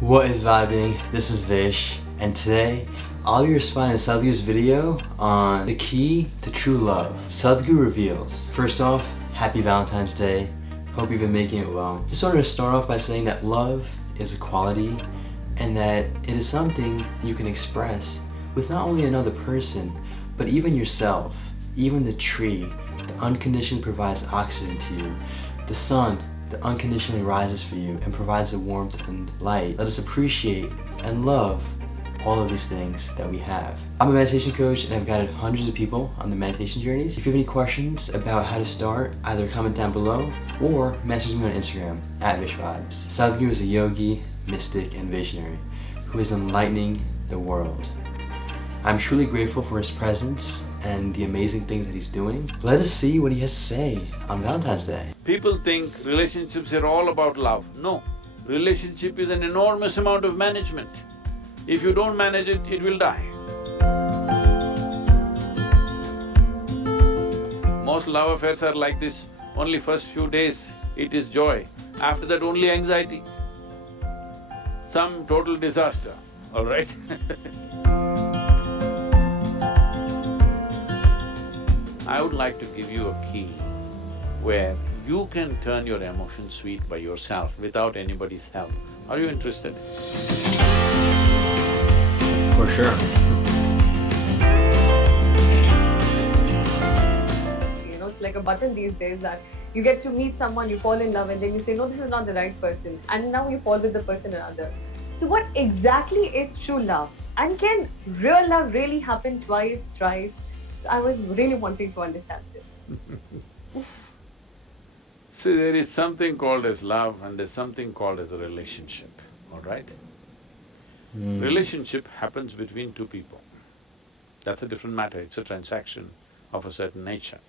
What is vibing? This is Vish, and today I'll be responding to Sadhguru's video on the key to true love. Sadhguru reveals. First off, happy Valentine's Day. Hope you've been making it well. Just wanted to start off by saying that love is a quality and that it is something you can express with not only another person, but even yourself. Even the tree that unconditionally provides oxygen to you. The sun that unconditionally rises for you and provides the warmth and light. Let us appreciate and love all of these things that we have. I'm a meditation coach and I've guided hundreds of people on their meditation journeys. If you have any questions about how to start, either comment down below or message me on Instagram @VishVibes. Sadhguru is a yogi, mystic, and visionary who is enlightening the world. I'm truly grateful for his presence and the amazing things that he's doing. Let us see what he has to say on Valentine's Day. People think relationships are all about love. No, relationship is an enormous amount of management. If you don't manage it, it will die. Most love affairs are like this, only first few days it is joy, after that only anxiety. Some total disaster, all right? I would like to give you a key where you can turn your emotions sweet by yourself without anybody's help. Are you interested? For sure. You know, it's like a button these days that you get to meet someone, you fall in love, and then you say, no, this is not the right person, and now you fall with the person another. So what exactly is true love? And can real love really happen twice, thrice? So I was really wanting to understand this. See, there is something called as love and there's something called as a relationship, all right? Relationship happens between two people. That's a different matter, it's a transaction of a certain nature.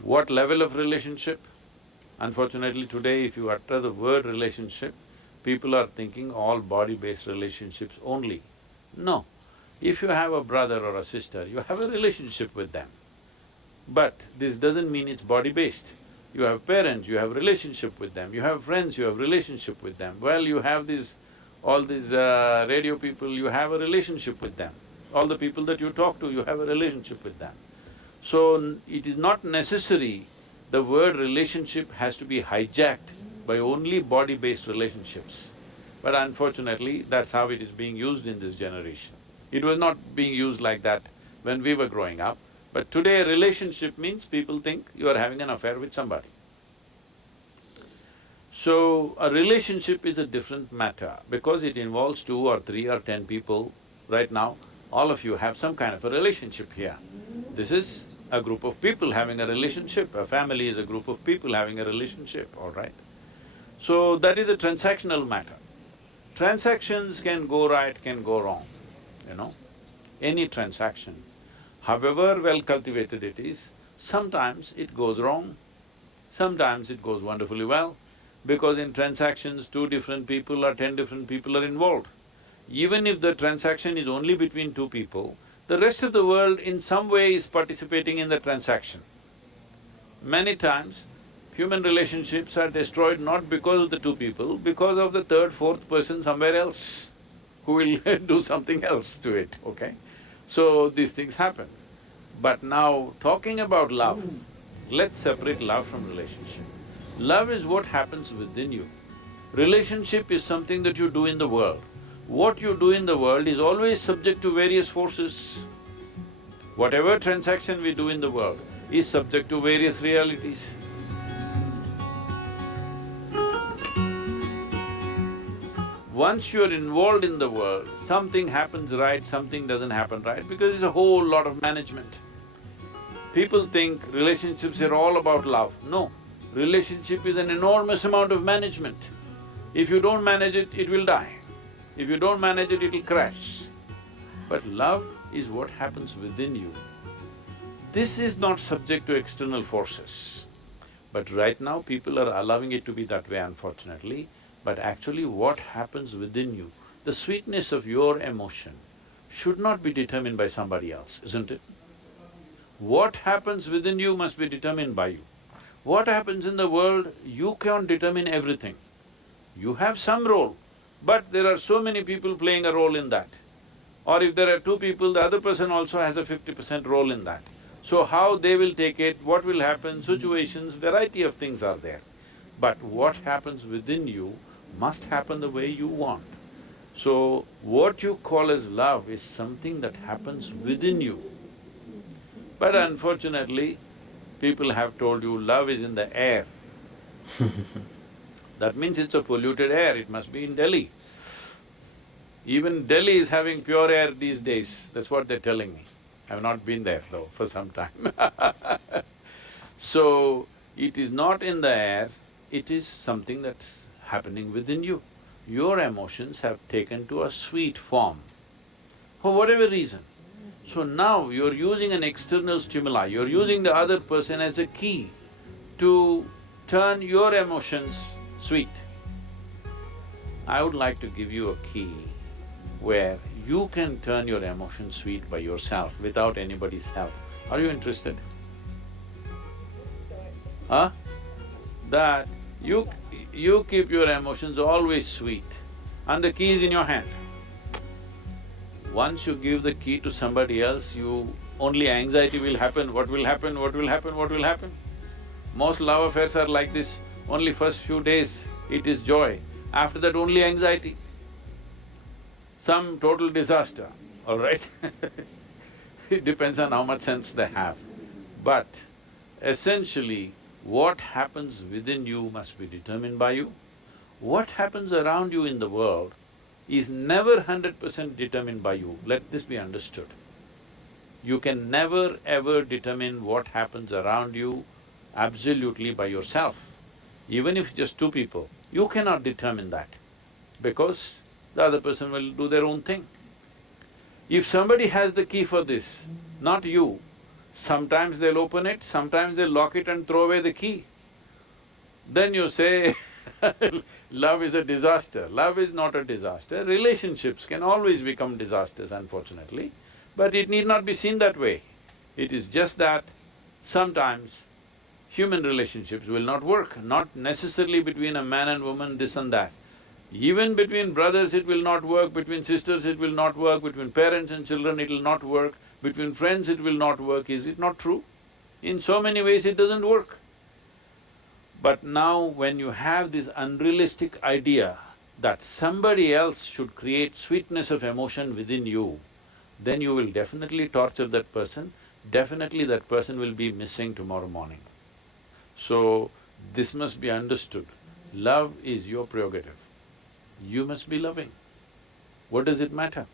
What level of relationship? Unfortunately today, if you utter the word relationship, people are thinking all body-based relationships only. No. If you have a brother or a sister, you have a relationship with them. But this doesn't mean it's body-based. You have parents, you have relationship with them, you have friends, you have relationship with them. Well, you have all these radio people, you have a relationship with them. All the people that you talk to, you have a relationship with them. So, it is not necessary the word relationship has to be hijacked by only body-based relationships. But unfortunately, that's how it is being used in this generation. It was not being used like that when we were growing up, but today relationship means people think you are having an affair with somebody. So, a relationship is a different matter because it involves 2 or 3 or 10 people. Right now, all of you have some kind of a relationship here. This is a group of people having a relationship, a family is a group of people having a relationship, all right? So, that is a transactional matter. Transactions can go right, can go wrong, you know, any transaction. However well cultivated it is, sometimes it goes wrong, sometimes it goes wonderfully well, because in transactions 2 different people or 10 different people are involved. Even if the transaction is only between 2 people, the rest of the world in some way is participating in the transaction. Many times, human relationships are destroyed not because of the 2 people, because of the 3rd, 4th person somewhere else who will do something else to it, okay? So, these things happen. But now, talking about love, let's separate love from relationship. Love is what happens within you. Relationship is something that you do in the world. What you do in the world is always subject to various forces. Whatever transaction we do in the world is subject to various realities. Once you're involved in the world, something happens right, something doesn't happen right, because it's a whole lot of management. People think relationships are all about love. No, relationship is an enormous amount of management. If you don't manage it, it will die. If you don't manage it, it'll crash. But love is what happens within you. This is not subject to external forces. But right now, people are allowing it to be that way, unfortunately. But actually what happens within you, the sweetness of your emotion should not be determined by somebody else, isn't it? What happens within you must be determined by you. What happens in the world, you can't determine everything. You have some role, But there are so many people playing a role in that. Or if there are two people, the other person also has a 50% role in that. So how they will take it, what will happen, situations, variety of things are there. But what happens within you must happen the way you want. So, what you call as love is something that happens within you. But unfortunately, people have told you love is in the air. That means it's a polluted air, it must be in Delhi. Even Delhi is having pure air these days, that's what they're telling me. I've not been there though for some time. So, it is not in the air, it is something that's happening within you. Your emotions have taken to a sweet form, for whatever reason. So now you're using an external stimuli, you're using the other person as a key to turn your emotions sweet. I would like to give you a key where you can turn your emotions sweet by yourself without anybody's help. Are you interested? Huh? That you keep your emotions always sweet and the key is in your hand. Once you give the key to somebody else, only anxiety will happen, what will happen, what will happen, what will happen. Most love affairs are like this, only first few days it is joy, after that only anxiety. Some total disaster, all right? It depends on how much sense they have. But essentially, what happens within you must be determined by you. What happens around you in the world is never 100% determined by you, let this be understood. You can never ever determine what happens around you absolutely by yourself. Even if just two people, you cannot determine that because the other person will do their own thing. If somebody has the key for this, not you, sometimes they'll open it, sometimes they'll lock it and throw away the key. Then you say, love is a disaster. Love is not a disaster. Relationships can always become disasters, unfortunately, but it need not be seen that way. It is just that sometimes human relationships will not work, not necessarily between a man and woman, this and that. Even between brothers it will not work, between sisters it will not work, between parents and children it will not work, between friends it will not work, is it not true? In so many ways it doesn't work. But now when you have this unrealistic idea that somebody else should create sweetness of emotion within you, then you will definitely torture that person, definitely that person will be missing tomorrow morning. So, this must be understood. Love is your prerogative. You must be loving. What does it matter?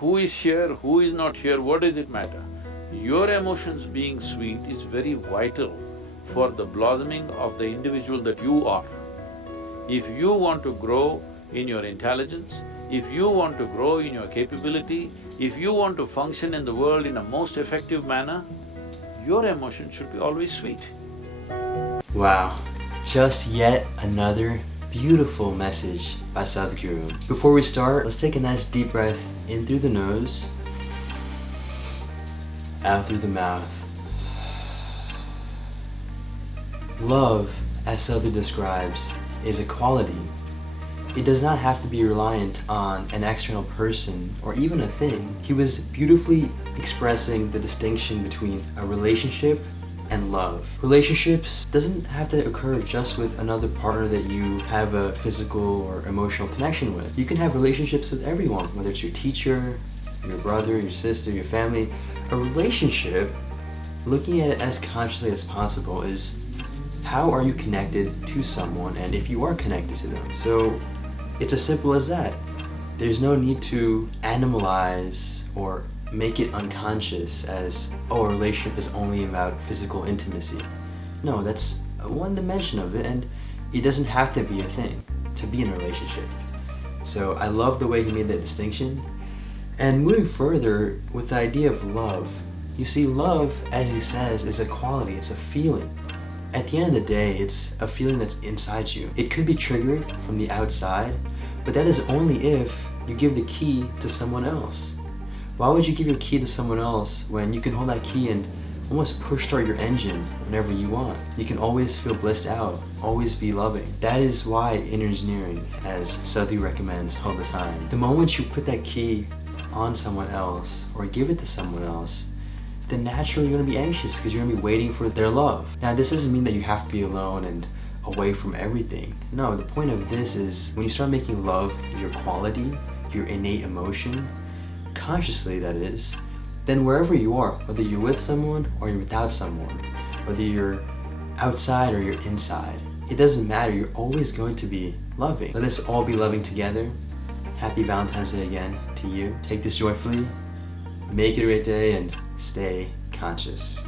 Who is here, who is not here, what does it matter? Your emotions being sweet is very vital for the blossoming of the individual that you are. If you want to grow in your intelligence, if you want to grow in your capability, if you want to function in the world in a most effective manner, your emotion should be always sweet. Wow, just yet another beautiful message by Sadhguru. Before we start, let's take a nice deep breath in through the nose, out through the mouth. Love, as Sadhguru describes, is a quality. It does not have to be reliant on an external person or even a thing. He was beautifully expressing the distinction between a relationship and love. Relationships doesn't have to occur just with another partner that you have a physical or emotional connection with. You can have relationships with everyone, whether it's your teacher, your brother, your sister, your family. A relationship, looking at it as consciously as possible, is how are you connected to someone and if you are connected to them. So it's as simple as that. There's no need to animalize or make it unconscious as, oh, a relationship is only about physical intimacy. No, that's one dimension of it, and it doesn't have to be a thing to be in a relationship. So I love the way he made that distinction. And moving further with the idea of love, you see, love, as he says, is a quality, it's a feeling. At the end of the day, it's a feeling that's inside you. It could be triggered from the outside, but that is only if you give the key to someone else. Why would you give your key to someone else when you can hold that key and almost push start your engine whenever you want. You can always feel blissed out, always be loving. That is why inner engineering, as Sadhguru recommends all the time. The moment you put that key on someone else or give it to someone else, then naturally you're gonna be anxious because you're gonna be waiting for their love. Now this doesn't mean that you have to be alone and away from everything. No, the point of this is when you start making love your quality, your innate emotion, consciously that is, then wherever you are, whether you're with someone or you're without someone, whether you're outside or you're inside, it doesn't matter, you're always going to be loving. Let us all be loving together. Happy Valentine's Day again to you. Take this joyfully, make it a great day, and stay conscious.